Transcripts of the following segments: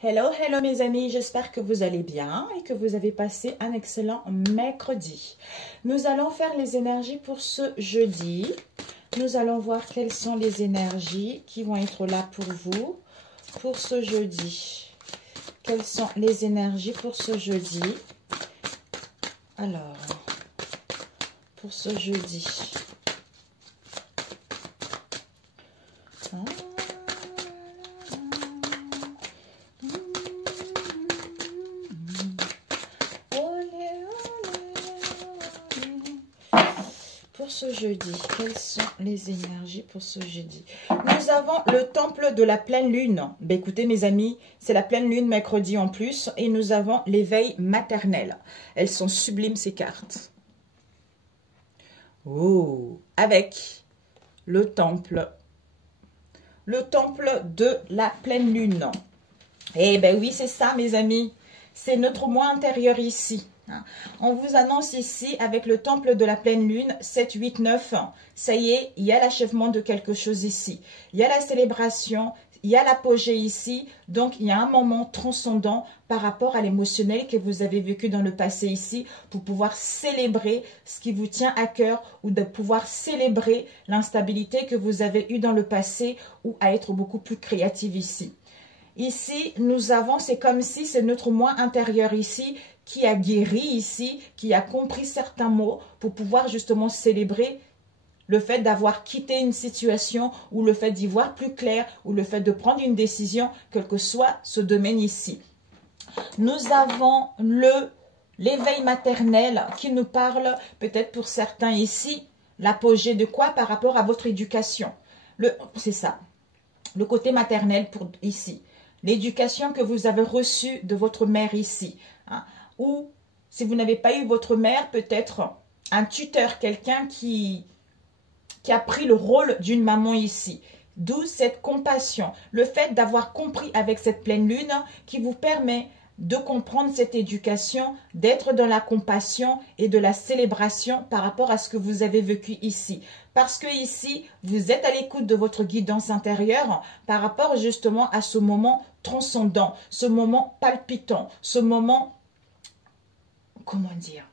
Hello, hello mes amis, j'espère que vous allez bien et que vous avez passé un excellent mercredi. Nous allons faire les énergies pour ce jeudi. Nous allons voir quelles sont les énergies qui vont être là pour vous pour ce jeudi. Quelles sont les énergies pour ce jeudi? Alors, pour ce jeudi. Pour ce jeudi, quelles sont les énergies pour ce jeudi? Nous avons le temple de la pleine lune. Ben écoutez mes amis, c'est la pleine lune mercredi en plus. Et nous avons l'éveil maternel. Elles sont sublimes ces cartes. Oh, avec le temple de la pleine lune. Eh ben oui, c'est ça mes amis. C'est notre moi intérieur ici. On vous annonce ici avec le temple de la pleine lune 7, 8, 9. Ça y est, il y a l'achèvement de quelque chose ici. Il y a la célébration, il y a l'apogée ici. Donc, il y a un moment transcendant par rapport à l'émotionnel que vous avez vécu dans le passé ici pour pouvoir célébrer ce qui vous tient à cœur ou de pouvoir célébrer l'instabilité que vous avez eue dans le passé ou à être beaucoup plus créative ici. Ici, nous avons, c'est comme si c'est notre moi intérieur ici qui a guéri ici, qui a compris certains mots pour pouvoir justement célébrer le fait d'avoir quitté une situation ou le fait d'y voir plus clair ou le fait de prendre une décision, quel que soit ce domaine ici. Nous avons l'éveil maternel qui nous parle, peut-être pour certains ici, l'apogée de quoi par rapport à votre éducation. C'est ça, le côté maternel pour ici. L'éducation que vous avez reçue de votre mère ici. Ou si vous n'avez pas eu votre mère, peut-être un tuteur, quelqu'un qui a pris le rôle d'une maman ici. D'où cette compassion. Le fait d'avoir compris avec cette pleine lune qui vous permet de comprendre cette éducation, d'être dans la compassion et de la célébration par rapport à ce que vous avez vécu ici. Parce que ici, vous êtes à l'écoute de votre guidance intérieure par rapport justement à ce moment transcendant, ce moment palpitant, ce moment, comment dire?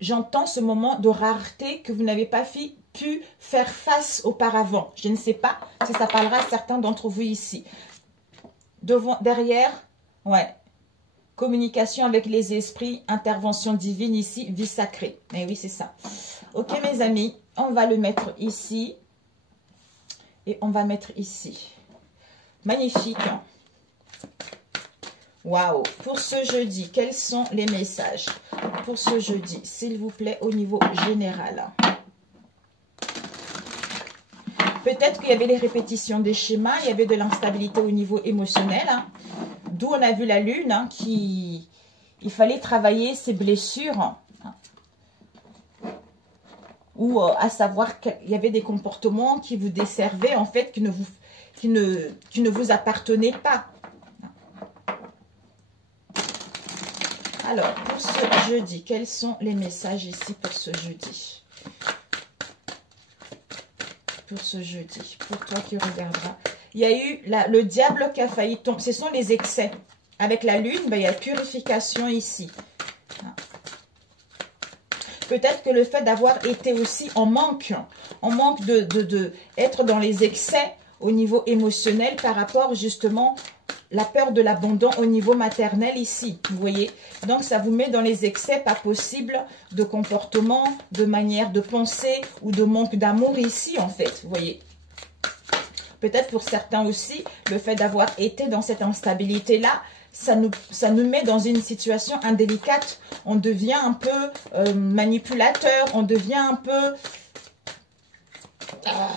J'entends ce moment de rareté que vous n'avez pas pu faire face auparavant. Je ne sais pas si ça parlera à certains d'entre vous ici. Derrière, ouais, communication avec les esprits, intervention divine ici, vie sacrée. Eh oui, c'est ça. Ok, mes amis, on va le mettre ici. Et on va mettre ici. Magnifique. Waouh. Pour ce jeudi, quels sont les messages pour ce jeudi, s'il vous plaît, au niveau général? Peut-être qu'il y avait les répétitions des schémas, il y avait de l'instabilité au niveau émotionnel. D'où on a vu la lune, il fallait travailler ses blessures. Ou à savoir qu'il y avait des comportements qui vous desservaient, en fait, qui ne vous appartenaient pas. Alors, pour ce jeudi, quels sont les messages ici pour ce jeudi? Pour ce jeudi, pour toi qui regarderas. Il y a eu le diable qui a failli tomber. Ce sont les excès. Avec la lune, il y a purification ici. Peut-être que le fait d'avoir été aussi en manque de être dans les excès au niveau émotionnel par rapport justement la peur de l'abandon au niveau maternel ici, vous voyez. Donc, ça vous met dans les excès pas possibles de comportement, de manière de penser ou de manque d'amour ici, en fait, vous voyez. Peut-être pour certains aussi, le fait d'avoir été dans cette instabilité-là, ça nous met dans une situation indélicate. On devient un peu manipulateur, on devient un peu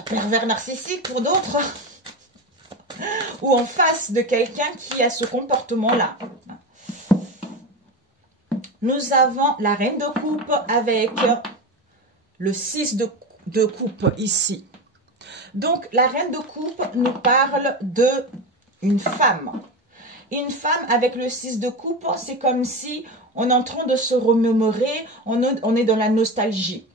pervers narcissique pour d'autres. Ou en face de quelqu'un qui a ce comportement-là. Nous avons la reine de coupe avec le 6 de coupe ici. Donc, la reine de coupe nous parle d'une femme. Une femme avec le 6 de coupe, c'est comme si on est en train de se remémorer, on est dans la nostalgie.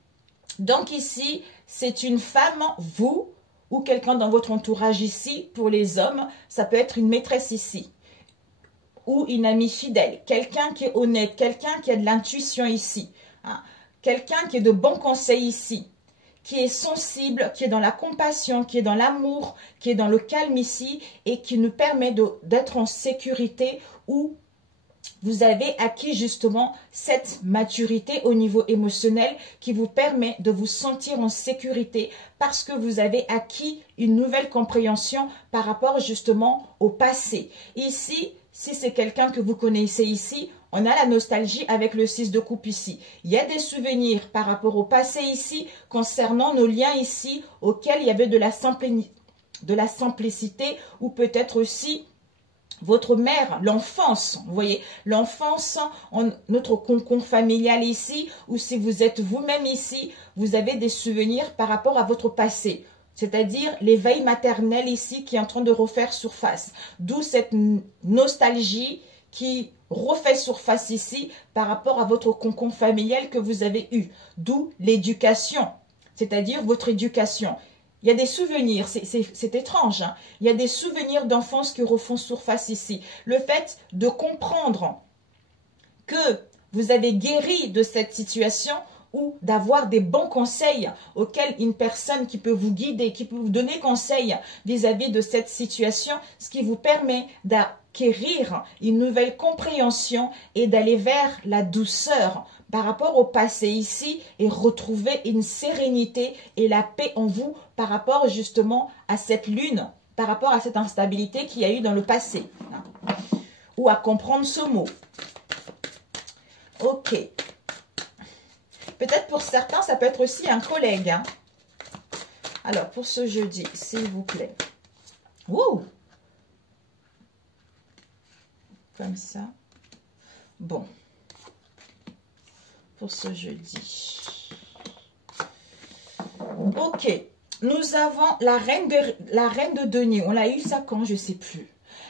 Donc ici, c'est une femme, vous ou quelqu'un dans votre entourage ici. Pour les hommes, ça peut être une maîtresse ici ou une amie fidèle, quelqu'un qui est honnête, quelqu'un qui a de l'intuition ici, hein, quelqu'un qui est de bons conseils ici, qui est sensible, qui est dans la compassion, qui est dans l'amour, qui est dans le calme ici et qui nous permet d'être en sécurité, où vous avez acquis justement cette maturité au niveau émotionnel qui vous permet de vous sentir en sécurité parce que vous avez acquis une nouvelle compréhension par rapport justement au passé. Ici, si c'est quelqu'un que vous connaissez ici, on a la nostalgie avec le 6 de coupe ici. Il y a des souvenirs par rapport au passé ici, concernant nos liens ici, auxquels il y avait de la simplicité, ou peut-être aussi votre mère, l'enfance, vous voyez, l'enfance, notre cocon familial ici, ou si vous êtes vous-même ici, vous avez des souvenirs par rapport à votre passé. C'est-à-dire l'éveil maternel ici qui est en train de refaire surface. D'où cette nostalgie qui refait surface ici par rapport à votre cocon familial que vous avez eu. D'où l'éducation, c'est-à-dire votre éducation. Il y a des souvenirs, c'est étrange, hein? Il y a des souvenirs d'enfance qui refont surface ici. Le fait de comprendre que vous avez guéri de cette situation, ou d'avoir des bons conseils auxquels une personne qui peut vous guider, qui peut vous donner conseil vis-à-vis de cette situation, ce qui vous permet d'acquérir une nouvelle compréhension et d'aller vers la douceur par rapport au passé ici et retrouver une sérénité et la paix en vous par rapport justement à cette lune, par rapport à cette instabilité qu'il y a eu dans le passé. Ou à comprendre ce mot. Ok. Peut-être pour certains, ça peut être aussi un collègue. Hein. Alors, pour ce jeudi, s'il vous plaît. Ouh! Comme ça. Bon. Pour ce jeudi. Ok. Nous avons la reine de denier. On l'a eu ça quand? Je ne sais plus.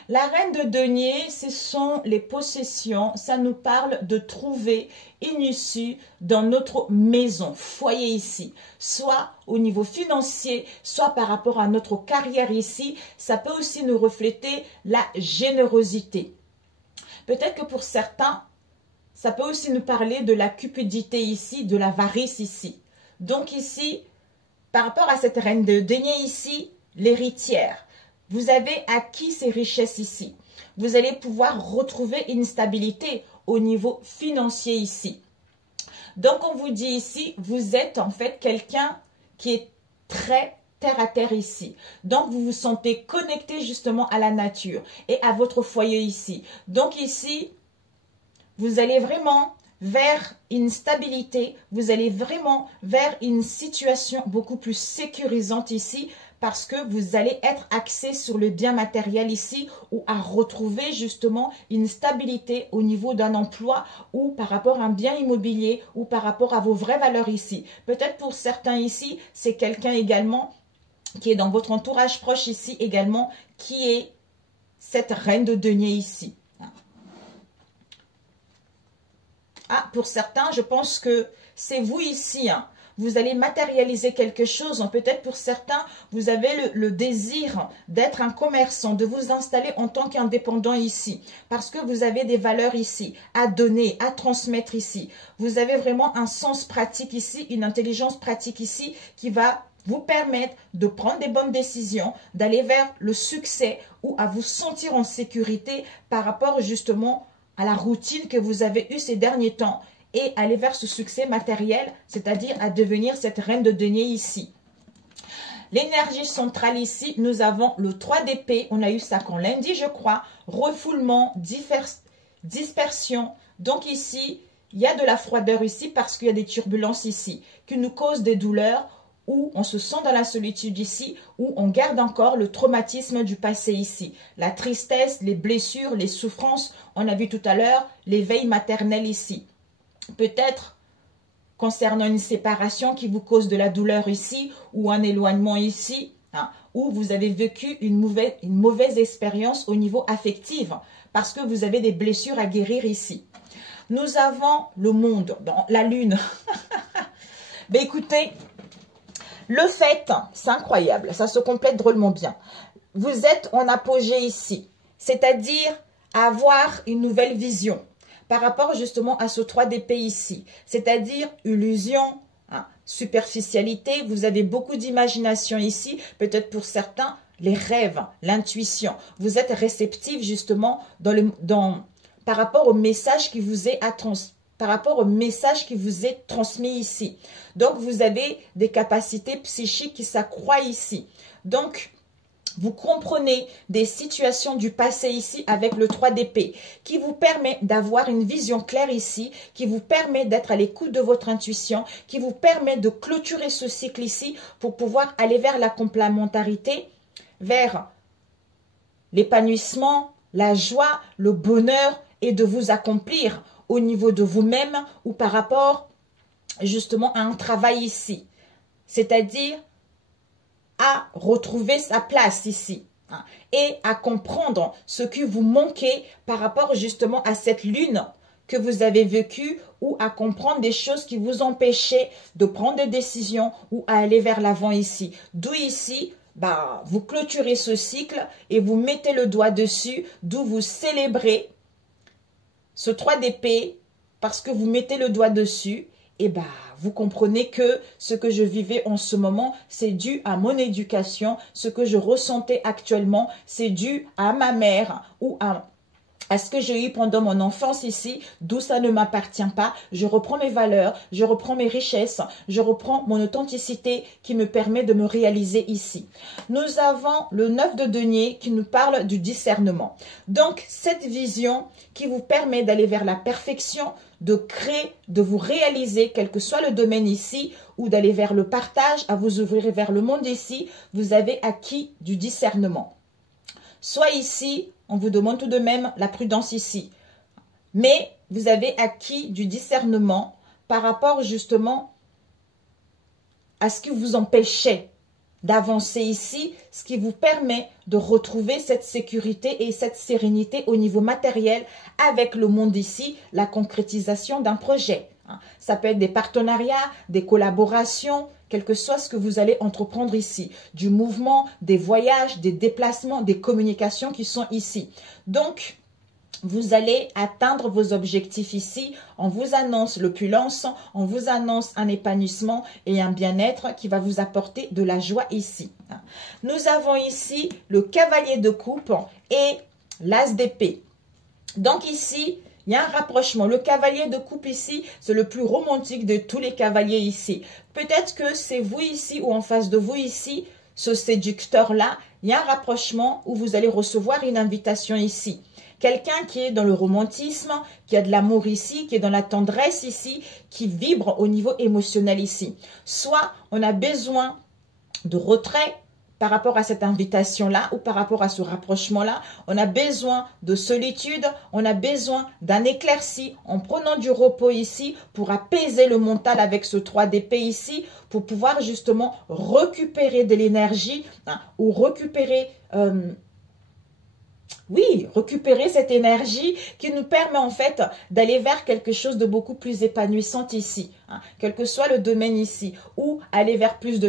La reine de denier, ce sont les possessions. Ça nous parle de trouver une issue dans notre maison, foyer ici. Soit au niveau financier, soit par rapport à notre carrière ici. Ça peut aussi nous refléter la générosité. Peut-être que pour certains, ça peut aussi nous parler de la cupidité ici, de l'avarice ici. Donc ici, par rapport à cette reine de denier ici, l'héritière. Vous avez acquis ces richesses ici. Vous allez pouvoir retrouver une stabilité au niveau financier ici. Donc, on vous dit ici, vous êtes en fait quelqu'un qui est très terre à terre ici. Donc, vous vous sentez connecté justement à la nature et à votre foyer ici. Donc, ici, vous allez vraiment vers une stabilité, vous allez vraiment vers une situation beaucoup plus sécurisante ici, parce que vous allez être axé sur le bien matériel ici, ou à retrouver justement une stabilité au niveau d'un emploi, ou par rapport à un bien immobilier, ou par rapport à vos vraies valeurs ici. Peut-être pour certains ici, c'est quelqu'un également qui est dans votre entourage proche ici également, qui est cette reine de denier ici. Ah, pour certains, je pense que c'est vous ici, hein. Vous allez matérialiser quelque chose. Peut-être pour certains, vous avez le désir d'être un commerçant, de vous installer en tant qu'indépendant ici. Parce que vous avez des valeurs ici, à donner, à transmettre ici. Vous avez vraiment un sens pratique ici, une intelligence pratique ici qui va vous permettre de prendre des bonnes décisions, d'aller vers le succès ou à vous sentir en sécurité par rapport justement à la routine que vous avez eue ces derniers temps. Et aller vers ce succès matériel, c'est-à-dire à devenir cette reine de denier ici. L'énergie centrale ici, nous avons le 3 d'épée, on a eu ça quand lundi je crois, refoulement, dispersion. Donc ici, il y a de la froideur ici parce qu'il y a des turbulences ici qui nous causent des douleurs, où on se sent dans la solitude ici, où on garde encore le traumatisme du passé ici. La tristesse, les blessures, les souffrances, on a vu tout à l'heure, l'éveil maternel ici. Peut-être concernant une séparation qui vous cause de la douleur ici ou un éloignement ici, hein, où vous avez vécu une mauvaise expérience au niveau affectif parce que vous avez des blessures à guérir ici. Nous avons le monde, la lune. Ben écoutez, Le fait, c'est incroyable, ça se complète drôlement bien. Vous êtes en apogée ici, c'est-à-dire avoir une nouvelle vision par rapport justement à ce 3 d'épée ici, c'est-à-dire illusion, hein, superficialité, vous avez beaucoup d'imagination ici, peut-être pour certains, les rêves, l'intuition. Vous êtes réceptif justement par rapport au message qui vous est transmis ici. Donc, vous avez des capacités psychiques qui s'accroissent ici. Donc, vous comprenez des situations du passé ici avec le 3 d'épée qui vous permet d'avoir une vision claire ici, qui vous permet d'être à l'écoute de votre intuition, qui vous permet de clôturer ce cycle ici pour pouvoir aller vers la complémentarité, vers l'épanouissement, la joie, le bonheur et de vous accomplir au niveau de vous-même ou par rapport justement à un travail ici. C'est-à-dire à retrouver sa place ici hein, et à comprendre ce que vous manquez par rapport justement à cette lune que vous avez vécue ou à comprendre des choses qui vous empêchaient de prendre des décisions ou à aller vers l'avant ici. D'où ici, vous clôturez ce cycle et vous mettez le doigt dessus, d'où vous célébrez ce 3 d'épée parce que vous mettez le doigt dessus et vous comprenez que ce que je vivais en ce moment, c'est dû à mon éducation. Ce que je ressentais actuellement, c'est dû à ma mère ou à ce que j'ai eu pendant mon enfance ici, d'où ça ne m'appartient pas. Je reprends mes valeurs, je reprends mes richesses, je reprends mon authenticité qui me permet de me réaliser ici. Nous avons le 9 de denier qui nous parle du discernement. Donc, cette vision qui vous permet d'aller vers la perfection, de créer, de vous réaliser, quel que soit le domaine ici, ou d'aller vers le partage, à vous ouvrir vers le monde ici, vous avez acquis du discernement. Soit ici, on vous demande tout de même la prudence ici. Mais vous avez acquis du discernement par rapport justement à ce qui vous empêchait d'avancer ici, ce qui vous permet de retrouver cette sécurité et cette sérénité au niveau matériel avec le monde ici, la concrétisation d'un projet. Ça peut être des partenariats, des collaborations, quel que soit ce que vous allez entreprendre ici. Du mouvement, des voyages, des déplacements, des communications qui sont ici. Donc, vous allez atteindre vos objectifs ici. On vous annonce l'opulence, on vous annonce un épanouissement et un bien-être qui va vous apporter de la joie ici. Nous avons ici le cavalier de coupe et l'as d'épée. Donc ici, il y a un rapprochement. Le cavalier de coupe ici, c'est le plus romantique de tous les cavaliers ici. Peut-être que c'est vous ici ou en face de vous ici, ce séducteur-là, il y a un rapprochement où vous allez recevoir une invitation ici. Quelqu'un qui est dans le romantisme, qui a de l'amour ici, qui est dans la tendresse ici, qui vibre au niveau émotionnel ici. Soit on a besoin de retrait par rapport à cette invitation-là ou par rapport à ce rapprochement-là. On a besoin de solitude, on a besoin d'un éclairci en prenant du repos ici pour apaiser le mental avec ce 3 d'épée ici, pour pouvoir justement récupérer de l'énergie ou récupérer... récupérer cette énergie qui nous permet en fait d'aller vers quelque chose de beaucoup plus épanouissant ici, quel que soit le domaine ici, ou aller vers plus de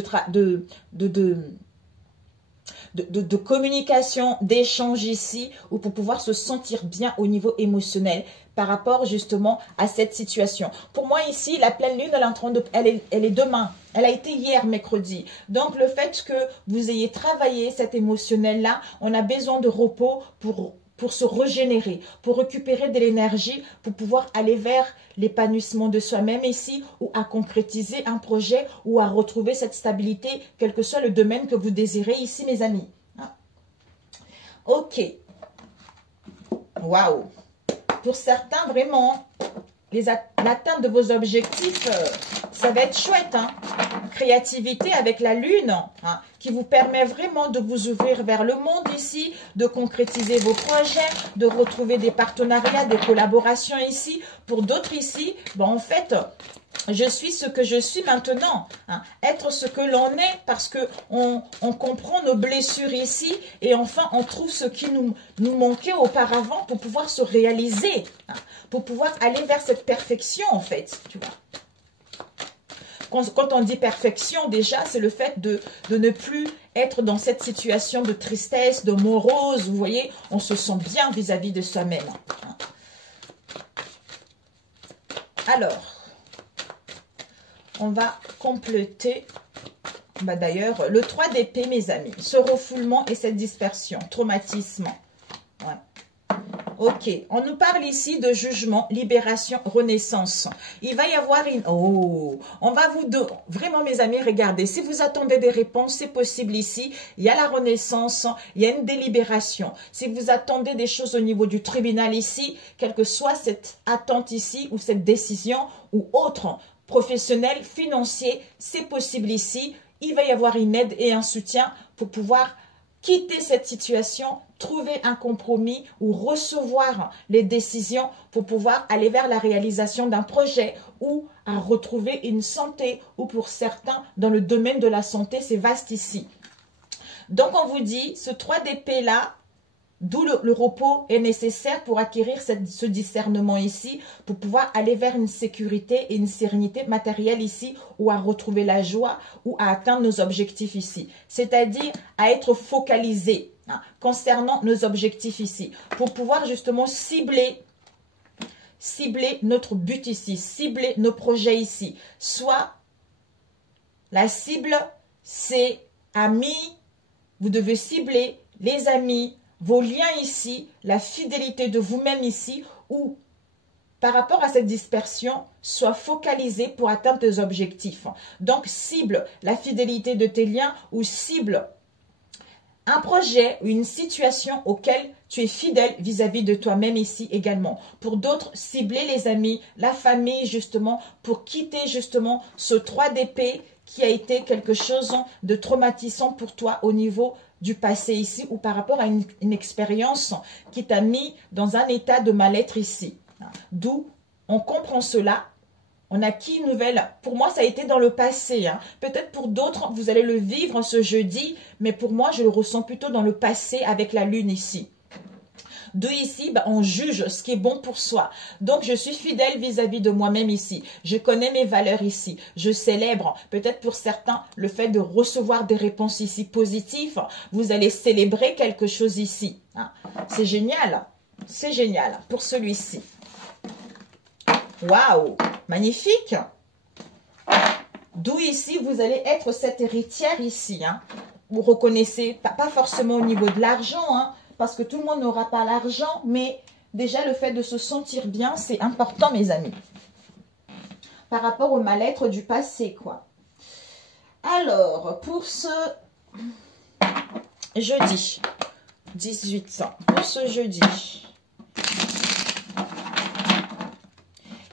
communication, d'échange ici, ou pour pouvoir se sentir bien au niveau émotionnel par rapport justement à cette situation. Pour moi ici, la pleine lune, elle est demain. Elle a été hier, mercredi. Donc, le fait que vous ayez travaillé cet émotionnel-là, on a besoin de repos pour se régénérer, pour récupérer de l'énergie, pour pouvoir aller vers l'épanouissement de soi-même ici, ou à concrétiser un projet, ou à retrouver cette stabilité, quel que soit le domaine que vous désirez ici, mes amis. Ok. Waouh. Pour certains, vraiment, l'atteinte de vos objectifs, ça va être chouette. Créativité avec la lune, qui vous permet vraiment de vous ouvrir vers le monde ici, de concrétiser vos projets, de retrouver des partenariats, des collaborations ici. Pour d'autres ici, en fait, je suis ce que je suis maintenant. Être ce que l'on est parce que on comprend nos blessures ici et enfin on trouve ce qui nous manquait auparavant pour pouvoir se réaliser, pour pouvoir aller vers cette perfection en fait, tu vois. Quand on dit perfection, déjà, c'est le fait de ne plus être dans cette situation de tristesse, de morose. Vous voyez, on se sent bien vis-à-vis de soi-même. Alors, on va compléter, d'ailleurs, le 3 d'épée, mes amis. Ce refoulement et cette dispersion, traumatisme. Ouais. Ok, on nous parle ici de jugement, libération, renaissance. Il va y avoir une... Oh, on va vous... Vraiment, mes amis, regardez. Si vous attendez des réponses, c'est possible ici. Il y a la renaissance, il y a une délibération. Si vous attendez des choses au niveau du tribunal ici, quelle que soit cette attente ici ou cette décision ou autre, professionnel, financier, c'est possible ici. Il va y avoir une aide et un soutien pour pouvoir quitter cette situation, trouver un compromis ou recevoir les décisions pour pouvoir aller vers la réalisation d'un projet ou à retrouver une santé, ou pour certains, dans le domaine de la santé, c'est vaste ici. Donc, on vous dit, ce 3 d'épée là, d'où le repos est nécessaire pour acquérir ce discernement ici, pour pouvoir aller vers une sécurité et une sérénité matérielle ici, ou à retrouver la joie, ou à atteindre nos objectifs ici. C'est-à-dire à être focalisé concernant nos objectifs ici, pour pouvoir justement cibler notre but ici, cibler nos projets ici. Soit la cible, c'est amis, vous devez cibler les amis, vos liens ici, la fidélité de vous-même ici, ou par rapport à cette dispersion, sois focalisé pour atteindre tes objectifs. Donc, cible la fidélité de tes liens ou cible un projet ou une situation auquel tu es fidèle vis-à-vis de toi-même ici également. Pour d'autres, cibler les amis, la famille justement, pour quitter justement ce 3 d'épée qui a été quelque chose de traumatisant pour toi au niveau du passé ici, ou par rapport à une expérience qui t'a mis dans un état de mal-être ici. D'où on comprend cela. On a acquis une nouvelle. Pour moi, ça a été dans le passé. Peut-être pour d'autres, vous allez le vivre ce jeudi, mais pour moi, je le ressens plutôt dans le passé avec la lune ici. D'où ici, on juge ce qui est bon pour soi. Donc, je suis fidèle vis-à-vis de moi-même ici. Je connais mes valeurs ici. Je célèbre, peut-être pour certains, le fait de recevoir des réponses ici positives. Vous allez célébrer quelque chose ici. C'est génial. C'est génial pour celui-ci. Waouh, magnifique. D'où ici, vous allez être cette héritière ici. Vous reconnaissez, pas forcément au niveau de l'argent, parce que tout le monde n'aura pas l'argent, mais déjà le fait de se sentir bien, c'est important, mes amis. Par rapport au mal-être du passé, quoi. Alors, pour ce jeudi, 18 ans, pour ce jeudi,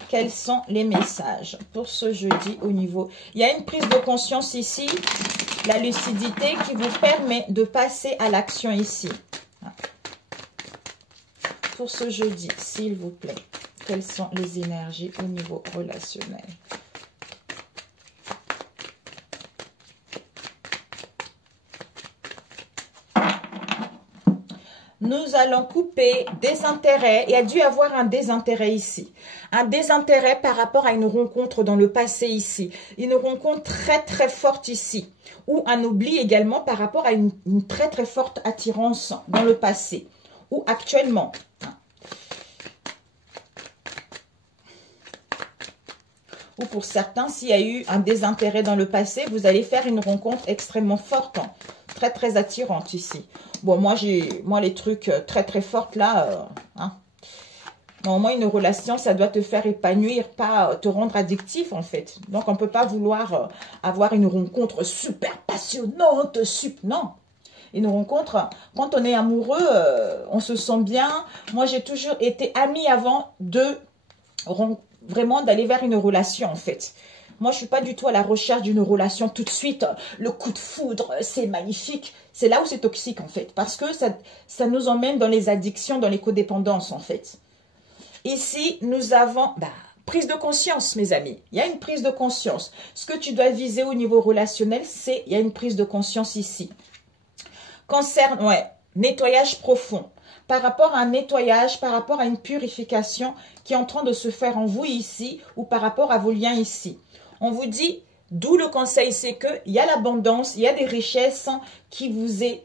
quels sont les messages pour ce jeudi au niveau... Il y a une prise de conscience ici, la lucidité qui vous permet de passer à l'action ici. Pour ce jeudi, s'il vous plaît, quelles sont les énergies au niveau relationnel? Nous allons couper des intérêts. Il y a dû avoir un désintérêt ici. Un désintérêt par rapport à une rencontre dans le passé ici. Une rencontre très très forte ici. Ou un oubli également par rapport à une très très forte attirance dans le passé. Ou actuellement. Ou pour certains, s'il y a eu un désintérêt dans le passé, vous allez faire une rencontre extrêmement forte. Très très attirante ici. Bon, moi les trucs très très fortes là, normalement une relation, ça doit te faire épanouir, pas te rendre addictif en fait. Donc on ne peut pas vouloir avoir une rencontre super passionnante, non. Une rencontre, quand on est amoureux, on se sent bien. Moi j'ai toujours été amie avant de vraiment d'aller vers une relation en fait. Moi, je ne suis pas du tout à la recherche d'une relation tout de suite. Le coup de foudre, c'est magnifique. C'est là où c'est toxique, en fait. Parce que ça nous emmène dans les addictions, dans les codépendances, en fait. Ici, nous avons... prise de conscience, mes amis. Il y a une prise de conscience. Ce que tu dois viser au niveau relationnel, c'est... Il y a une prise de conscience ici. Concerne... nettoyage profond. Par rapport à un nettoyage, par rapport à une purification qui est en train de se faire en vous ici, ou par rapport à vos liens ici. On vous dit, D'où le conseil, c'est qu'il y a l'abondance, il y a des richesses qui vous est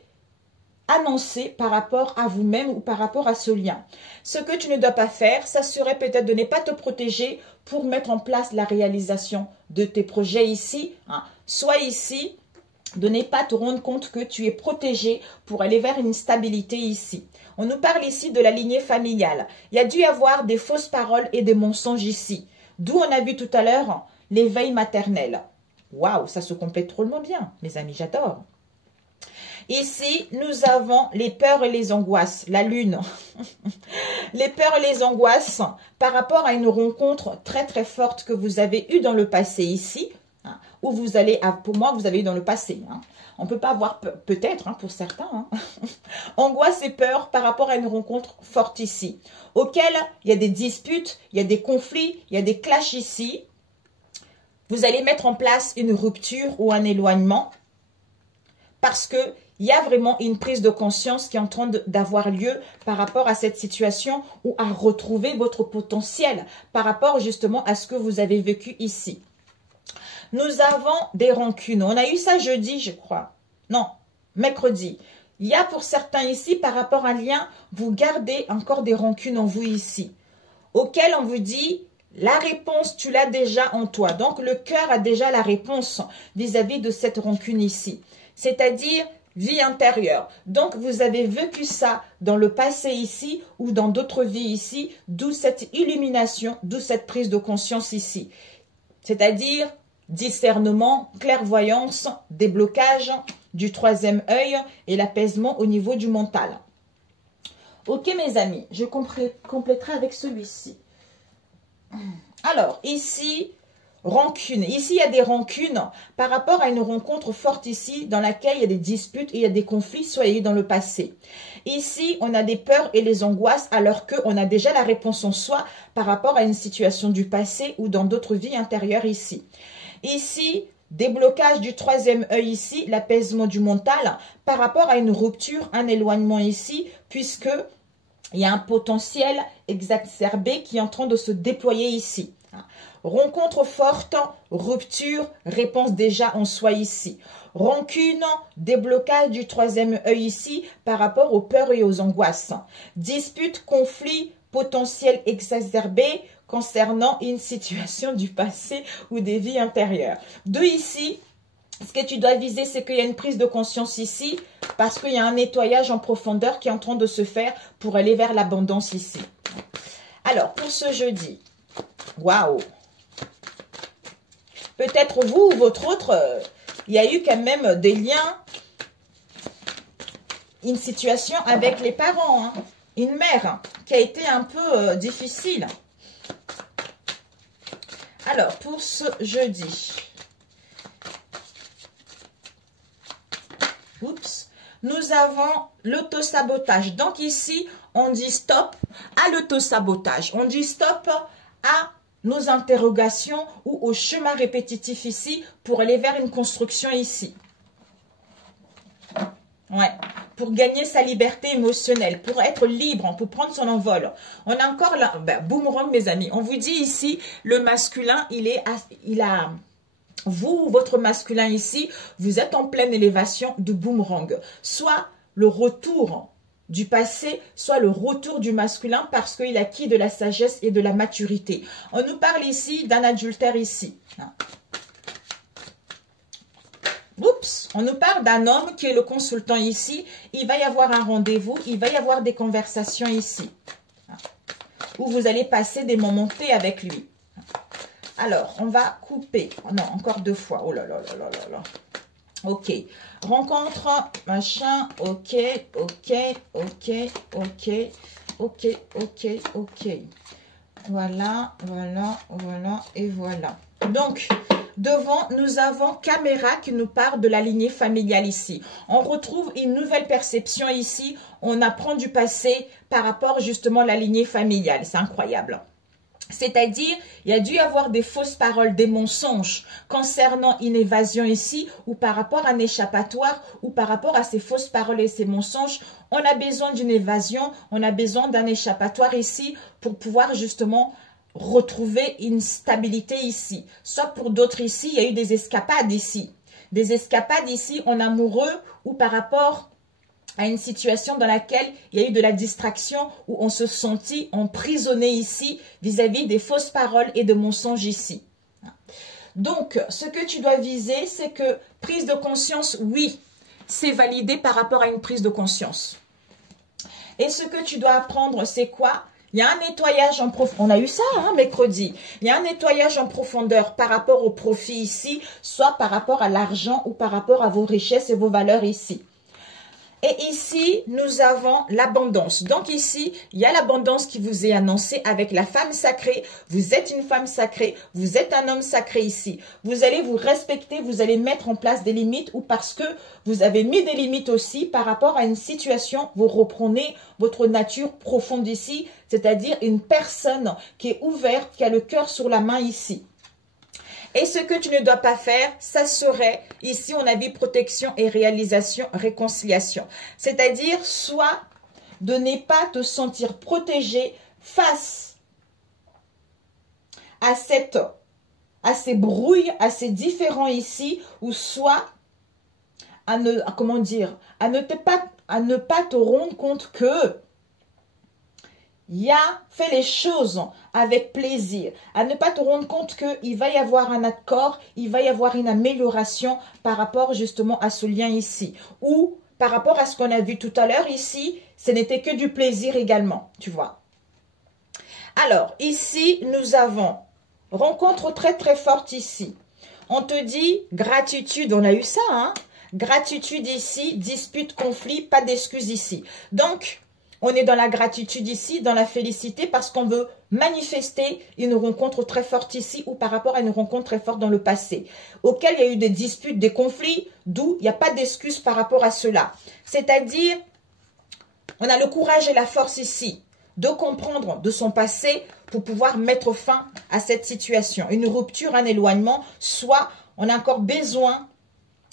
annoncé par rapport à vous-même ou par rapport à ce lien. Ce que tu ne dois pas faire, ça serait peut-être de ne pas te protéger pour mettre en place la réalisation de tes projets ici. Soit ici, de ne pas te rendre compte que tu es protégé pour aller vers une stabilité ici. On nous parle ici de la lignée familiale. Il y a dû y avoir des fausses paroles et des mensonges ici. D'où on a vu tout à l'heure l'éveil maternel. Waouh, ça se complète drôlement bien, mes amis, j'adore. Ici, nous avons les peurs et les angoisses, la lune. Les peurs et les angoisses par rapport à une rencontre très très forte que vous avez eue dans le passé ici, où vous allez, pour moi, vous avez eu dans le passé. On ne peut pas avoir, peut-être, pour certains, angoisse et peur par rapport à une rencontre forte ici, auquel il y a des disputes, il y a des conflits, il y a des clashs ici. Vous allez mettre en place une rupture ou un éloignement parce que il y a vraiment une prise de conscience qui est en train d'avoir lieu par rapport à cette situation ou à retrouver votre potentiel par rapport justement à ce que vous avez vécu ici. Nous avons des rancunes. On a eu ça jeudi, je crois. Non, mercredi. Il y a pour certains ici, par rapport à un lien, vous gardez encore des rancunes en vous ici, auquel on vous dit, la réponse, tu l'as déjà en toi. Donc, le cœur a déjà la réponse vis-à-vis de cette rancune ici. C'est-à-dire, vie intérieure. Donc, vous avez vécu ça dans le passé ici ou dans d'autres vies ici, d'où cette illumination, d'où cette prise de conscience ici. C'est-à-dire, discernement, clairvoyance, déblocage du troisième œil et l'apaisement au niveau du mental. Ok, mes amis, je compléterai avec celui-ci. Alors, ici, rancune. Ici, il y a des rancunes par rapport à une rencontre forte ici, dans laquelle il y a des disputes et il y a des conflits, soit il y a eu dans le passé. Ici, on a des peurs et les angoisses, alors qu'on a déjà la réponse en soi par rapport à une situation du passé ou dans d'autres vies intérieures ici. Ici, déblocage du troisième œil ici, l'apaisement du mental par rapport à une rupture, un éloignement ici, puisque il y a un potentiel exacerbé qui est en train de se déployer ici. Rencontre forte, rupture, réponse déjà en soi ici. Rancune, déblocage du troisième œil ici par rapport aux peurs et aux angoisses. Dispute, conflit, potentiel exacerbé concernant une situation du passé ou des vies intérieures. De ici, ce que tu dois viser, c'est qu'il y a une prise de conscience ici parce qu'il y a un nettoyage en profondeur qui est en train de se faire pour aller vers l'abondance ici. Alors, pour ce jeudi, waouh! Peut-être vous ou votre autre, il y a eu quand même des liens, une situation avec les parents, une mère qui a été un peu difficile. Alors, pour ce jeudi, oups, nous avons l'autosabotage. Donc ici, on dit stop à l'autosabotage. On dit stop à nos interrogations ou au chemin répétitif ici pour aller vers une construction ici. Ouais, pour gagner sa liberté émotionnelle, pour être libre, pour prendre son envol. On a encore là, boomerang mes amis, on vous dit ici, le masculin, vous, votre masculin ici, vous êtes en pleine élévation de boomerang. Soit le retour du passé, soit le retour du masculin parce qu'il a acquis de la sagesse et de la maturité. On nous parle ici d'un adultère ici. Oups, on nous parle d'un homme qui est le consultant ici. Il va y avoir un rendez-vous, il va y avoir des conversations ici. Où vous allez passer des moments T avec lui. Alors, on va couper. Oh non, encore deux fois. Oh là là là là là là. Ok. Rencontre, machin. Ok, ok, ok, ok, ok, ok, ok. Voilà, voilà, voilà et voilà. Donc, devant, nous avons caméra qui nous parle de la lignée familiale ici. On retrouve une nouvelle perception ici. On apprend du passé par rapport justement à la lignée familiale. C'est incroyable. C'est-à-dire, il y a dû y avoir des fausses paroles, des mensonges concernant une évasion ici ou par rapport à un échappatoire ou par rapport à ces fausses paroles et ces mensonges. On a besoin d'une évasion, on a besoin d'un échappatoire ici pour pouvoir justement retrouver une stabilité ici. Soit pour d'autres ici, il y a eu des escapades ici. Des escapades ici en amoureux ou par rapport à une situation dans laquelle il y a eu de la distraction, où on se sentit emprisonné ici vis-à-vis des fausses paroles et de mensonges ici. Donc, ce que tu dois viser, c'est que prise de conscience, oui, c'est validé par rapport à une prise de conscience. Et ce que tu dois apprendre, c'est quoi? Il y a un nettoyage en profondeur. On a eu ça, hein, mercredi. Il y a un nettoyage en profondeur par rapport au profit ici, soit par rapport à l'argent ou par rapport à vos richesses et vos valeurs ici. Et ici, nous avons l'abondance. Donc ici, il y a l'abondance qui vous est annoncée avec la femme sacrée. Vous êtes une femme sacrée, vous êtes un homme sacré ici. Vous allez vous respecter, vous allez mettre en place des limites ou parce que vous avez mis des limites aussi par rapport à une situation, vous reprenez votre nature profonde ici, c'est-à-dire une personne qui est ouverte, qui a le cœur sur la main ici. Et ce que tu ne dois pas faire, ça serait, ici on a vu protection et réalisation, réconciliation. C'est-à-dire, soit de ne pas te sentir protégé face à ces brouilles, à ces différends ici, ou soit à ne pas te rendre compte que fais les choses avec plaisir, à ne pas te rendre compte qu'il va y avoir un accord, il va y avoir une amélioration par rapport justement à ce lien ici. Ou par rapport à ce qu'on a vu tout à l'heure ici, ce n'était que du plaisir également, tu vois. Alors, ici, nous avons rencontre très très forte ici. On te dit gratitude, on a eu ça, hein? Gratitude ici, dispute, conflit, pas d'excuses ici. Donc, on est dans la gratitude ici, dans la félicité, parce qu'on veut manifester une rencontre très forte ici ou par rapport à une rencontre très forte dans le passé, auquel il y a eu des disputes, des conflits, d'où il n'y a pas d'excuse par rapport à cela. C'est-à-dire, on a le courage et la force ici de comprendre de son passé pour pouvoir mettre fin à cette situation. Une rupture, un éloignement, soit on a encore besoin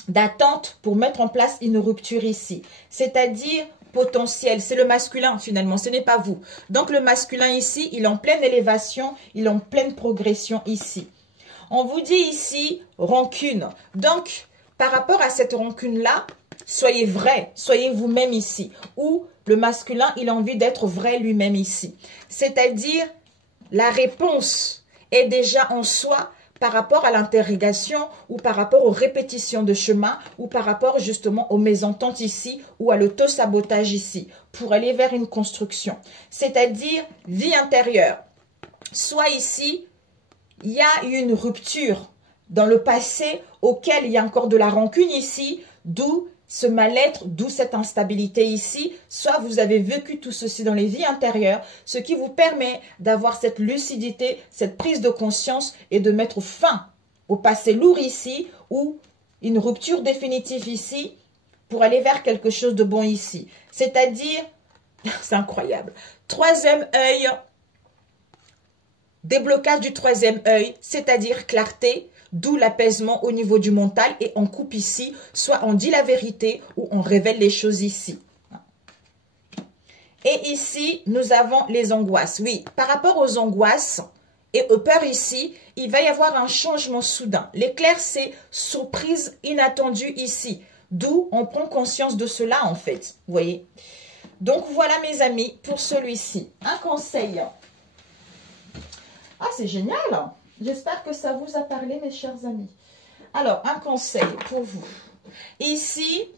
d'attente pour mettre en place une rupture ici. C'est-à-dire potentiel, c'est le masculin finalement, ce n'est pas vous. Donc le masculin ici, il est en pleine élévation, il est en pleine progression ici. On vous dit ici rancune. Donc par rapport à cette rancune-là, soyez vrai, soyez vous-même ici. Ou le masculin, il a envie d'être vrai lui-même ici. C'est-à-dire la réponse est déjà en soi par rapport à l'interrogation ou par rapport aux répétitions de chemin ou par rapport justement aux mésententes ici ou à l'auto-sabotage ici pour aller vers une construction. C'est-à-dire vie intérieure. Soit ici, il y a une rupture dans le passé auquel il y a encore de la rancune ici, d'où ce mal-être, d'où cette instabilité ici, soit vous avez vécu tout ceci dans les vies intérieures, ce qui vous permet d'avoir cette lucidité, cette prise de conscience et de mettre fin au passé lourd ici ou une rupture définitive ici pour aller vers quelque chose de bon ici. C'est-à-dire, c'est incroyable, troisième œil, déblocage du troisième œil, c'est-à-dire clarté, d'où l'apaisement au niveau du mental et on coupe ici, soit on dit la vérité ou on révèle les choses ici. Et ici, nous avons les angoisses. Oui, par rapport aux angoisses et aux peurs ici, il va y avoir un changement soudain. L'éclair, c'est surprise inattendue ici. D'où on prend conscience de cela en fait. Vous voyez? Donc voilà mes amis, pour celui-ci, un conseil. Ah, c'est génial! J'espère que ça vous a parlé, mes chers amis. Alors, un conseil pour vous. Ici,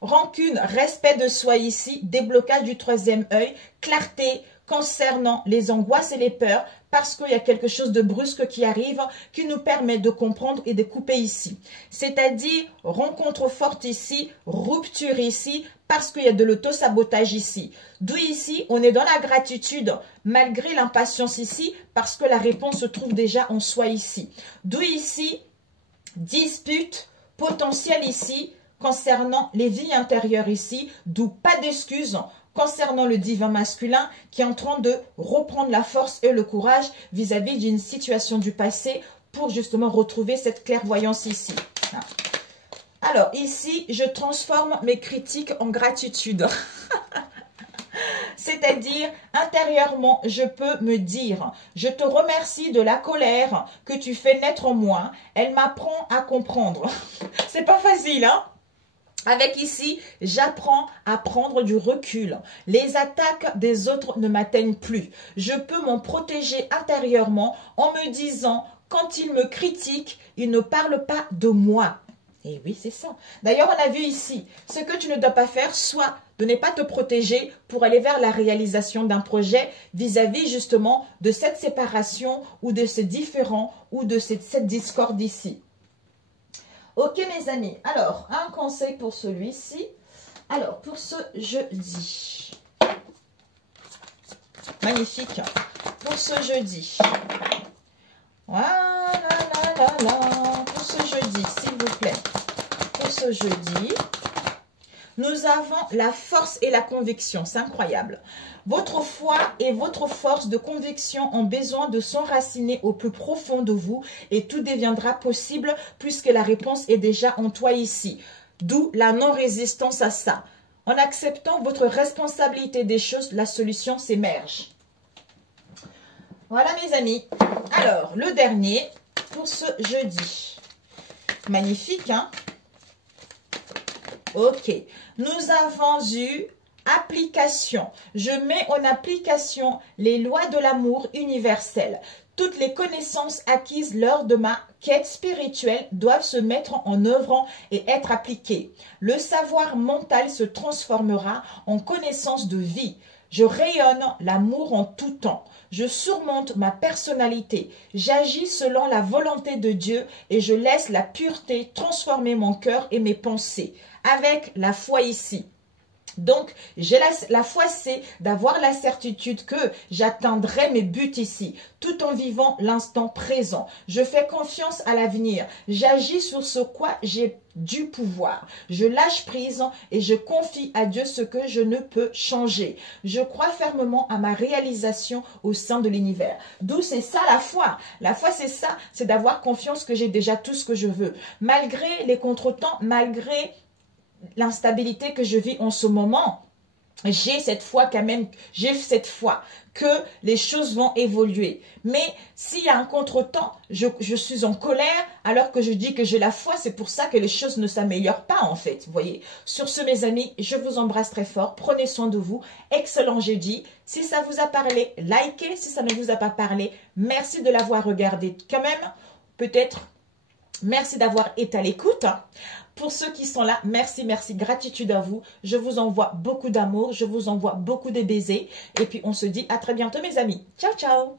rancune, respect de soi ici, déblocage du troisième œil, clarté concernant les angoisses et les peurs, parce qu'il y a quelque chose de brusque qui arrive, qui nous permet de comprendre et de couper ici. C'est-à-dire, rencontre forte ici, rupture ici, parce qu'il y a de l'auto-sabotage ici. D'où ici, on est dans la gratitude, malgré l'impatience ici, parce que la réponse se trouve déjà en soi ici. D'où ici, dispute potentielle ici, concernant les vies intérieures ici, d'où pas d'excuses concernant le divin masculin qui est en train de reprendre la force et le courage vis-à-vis d'une situation du passé pour justement retrouver cette clairvoyance ici. Alors ici, je transforme mes critiques en gratitude. C'est-à-dire, intérieurement, je peux me dire, je te remercie de la colère que tu fais naître en moi. Elle m'apprend à comprendre. C'est pas facile, hein? Avec ici, j'apprends à prendre du recul. Les attaques des autres ne m'atteignent plus. Je peux m'en protéger intérieurement en me disant, quand ils me critiquent, ils ne parlent pas de moi. Et oui, c'est ça. D'ailleurs, on a vu ici, ce que tu ne dois pas faire, soit de ne pas te protéger pour aller vers la réalisation d'un projet vis-à-vis justement de cette séparation ou de ce différend ou de cette discorde ici. Ok mes amis, alors un conseil pour celui-ci. Alors pour ce jeudi, magnifique, pour ce jeudi, voilà, pour ce jeudi s'il vous plaît, pour ce jeudi, nous avons la force et la conviction, c'est incroyable. Votre foi et votre force de conviction ont besoin de s'enraciner au plus profond de vous et tout deviendra possible puisque la réponse est déjà en toi ici. D'où la non-résistance à ça. En acceptant votre responsabilité des choses, la solution s'émerge. Voilà mes amis. Alors, le dernier pour ce jeudi. Magnifique, hein? Ok. Nous avons eu application. Je mets en application les lois de l'amour universel. Toutes les connaissances acquises lors de ma quête spirituelle doivent se mettre en œuvre et être appliquées. Le savoir mental se transformera en connaissance de vie. Je rayonne l'amour en tout temps. Je surmonte ma personnalité. J'agis selon la volonté de Dieu et je laisse la pureté transformer mon cœur et mes pensées. Avec la foi ici. Donc, j'ai la foi, c'est d'avoir la certitude que j'atteindrai mes buts ici, tout en vivant l'instant présent. Je fais confiance à l'avenir. J'agis sur ce quoi j'ai du pouvoir. Je lâche prise et je confie à Dieu ce que je ne peux changer. Je crois fermement à ma réalisation au sein de l'univers. D'où c'est ça la foi. La foi, c'est ça, c'est d'avoir confiance que j'ai déjà tout ce que je veux. Malgré les contretemps, malgré l'instabilité que je vis en ce moment, j'ai cette foi quand même, j'ai cette foi que les choses vont évoluer. Mais s'il y a un contretemps, je suis en colère alors que je dis que j'ai la foi, c'est pour ça que les choses ne s'améliorent pas en fait. Vous voyez. Sur ce mes amis, je vous embrasse très fort, prenez soin de vous, excellent jeudi. Si ça vous a parlé, likez, si ça ne vous a pas parlé, merci de l'avoir regardé quand même, peut-être. Merci d'avoir été à l'écoute. Pour ceux qui sont là, merci, merci, gratitude à vous. Je vous envoie beaucoup d'amour, je vous envoie beaucoup de baisers. Et puis, on se dit à très bientôt, mes amis. Ciao, ciao.